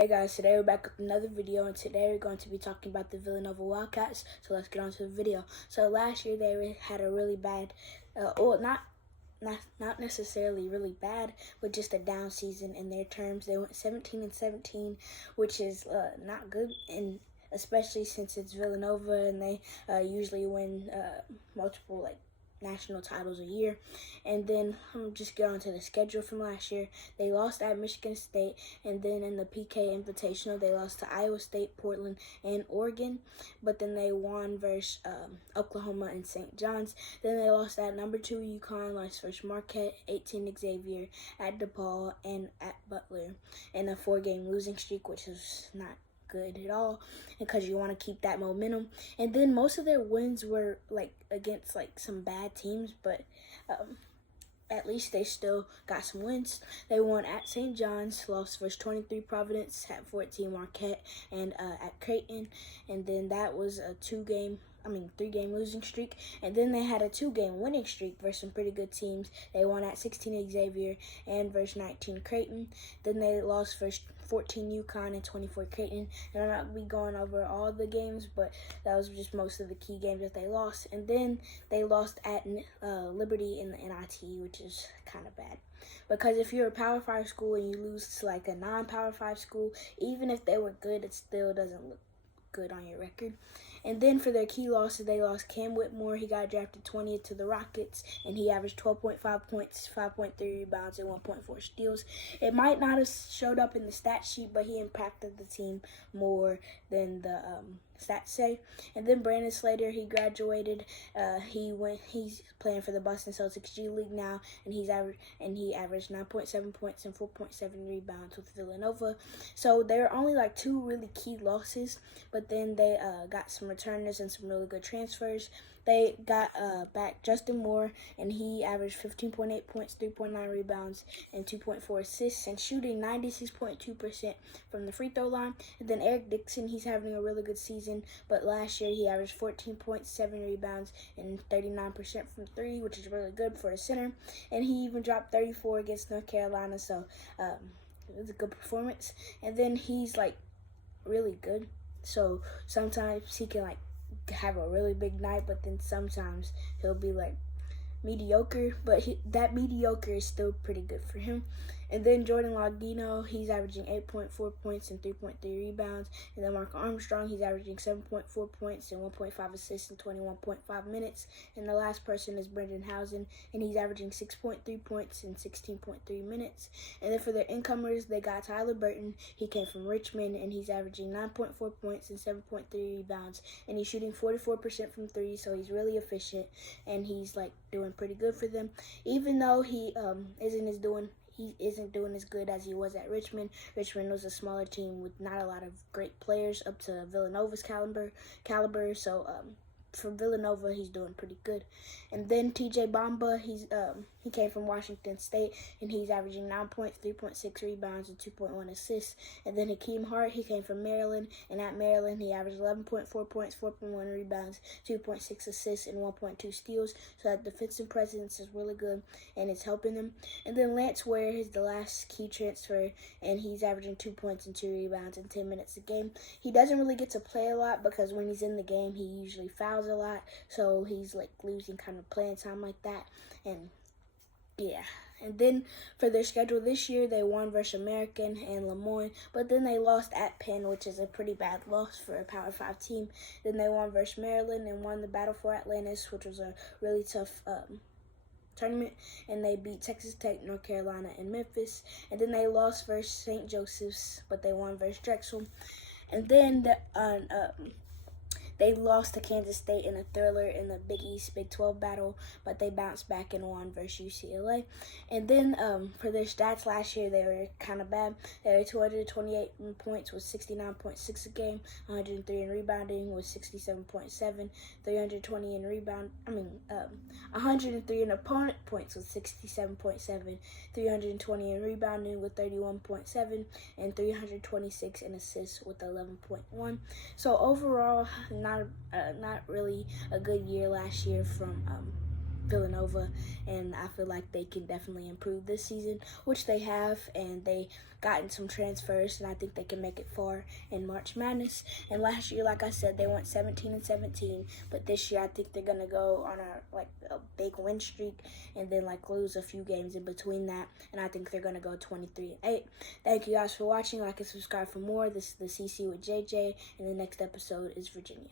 Hey guys, today we're back with another video, and today we're going to be talking about the Villanova Wildcats. So let's get on to the video. So last year they had a really bad, not necessarily really bad, but just a down season in their terms. They went 17-17, which is not good, and especially since it's Villanova and they usually win multiple national titles a year. And then just get on to the schedule from last year. They lost at Michigan State, and then in the PK Invitational they lost to Iowa State, Portland, and Oregon, but then they won versus Oklahoma and St. John's. Then they lost at number 2 UConn, lost versus Marquette, 18 Xavier, at DePaul, and at Butler in a 4-game losing streak, which is not good at all, because you want to keep that momentum. And then most of their wins were against some bad teams, but at least they still got some wins. They won at St. John's, lost versus 23 Providence, at 14 Marquette, and at Creighton. And then that was a 3-game losing streak. And then they had a 2-game winning streak versus some pretty good teams. They won at 16 Xavier and versus 19 Creighton. Then they lost versus 14 UConn and 24 Creighton. And I'm not going to be going over all the games, but that was just most of the key games that they lost. And then they lost at Liberty in the NIT, which is kind of bad. Because if you're a Power 5 school and you lose to a non-Power 5 school, even if they were good, it still doesn't look good on your record. And then for their key losses, they lost Cam Whitmore. He got drafted 20th to the Rockets, and he averaged 12.5 points, 5.3 rebounds, and 1.4 steals. It might not have showed up in the stat sheet, but he impacted the team more than the stats say. And then Brandon Slater, he graduated. He's playing for the Boston Celtics G League now, and he averaged 9.7 points and 4.7 rebounds with Villanova. So there are only 2 really key losses, but then they got some returners and some really good transfers. They got back Justin Moore, and he averaged 15.8 points, 3.9 rebounds, and 2.4 assists, and shooting 96.2% from the free throw line. And then Eric Dixon, he's having a really good season, but last year he averaged 14.7 rebounds and 39% from 3, which is really good for a center. And he even dropped 34 against North Carolina, so it was a good performance. And then he's really good, so sometimes he can have a really big night, but then sometimes he'll be mediocre, but that mediocre is still pretty good for him. And then Jordan Logino, he's averaging 8.4 points and 3.3 rebounds. And then Mark Armstrong, he's averaging 7.4 points and 1.5 assists in 21.5 minutes. And the last person is Brendan Housen, and he's averaging 6.3 points in 16.3 minutes. And then for their incomers, they got Tyler Burton. He came from Richmond, and he's averaging 9.4 points and 7.3 rebounds. And he's shooting 44% from 3, so he's really efficient, and he's doing pretty good for them, even though he isn't doing as good as he was at Richmond. Richmond was a smaller team with not a lot of great players up to Villanova's caliber. So for Villanova, he's doing pretty good. And then TJ Bamba, he came from Washington State, and he's averaging 9 points, 3.6 rebounds, and 2.1 assists. And then Hakeem Hart, he came from Maryland, and at Maryland, he averaged 11.4 points, 4.1 rebounds, 2.6 assists, and 1.2 steals. So that defensive presence is really good, and it's helping them. And then Lance Ware is the last key transfer, and he's averaging 2 points and 2 rebounds in 10 minutes a game. He doesn't really get to play a lot because when he's in the game, he usually fouls a lot, so he's losing kind of playing time like that. And yeah. And then for their schedule this year, they won versus American and Lemoyne, but then they lost at Penn, which is a pretty bad loss for a Power 5 team. Then they won versus Maryland and won the Battle for Atlantis, which was a really tough tournament, and they beat Texas Tech, North Carolina, and Memphis. And then they lost versus St. Joseph's, but they won versus Drexel. And then they lost to Kansas State in a thriller in the Big East Big 12 battle, but they bounced back and won versus UCLA. And then for their stats last year, they were kind of bad. They were 228 points with 69.6 a game, 103 in rebounding with 67.7, 320 in 103 in opponent points with 67.7, 320 in rebounding with 31.7, and 326 in assists with 11.1. So overall, not really a good year last year from Villanova, and I feel like they can definitely improve this season, which they have, and they gotten some transfers, and I think they can make it far in March Madness. And last year, like I said, they went 17-17, but this year I think they're gonna go on a big win streak, and then lose a few games in between that, and I think they're gonna go 23-8. Thank you guys for watching. Like and subscribe for more. This is the CC with JJ, and the next episode is Virginia.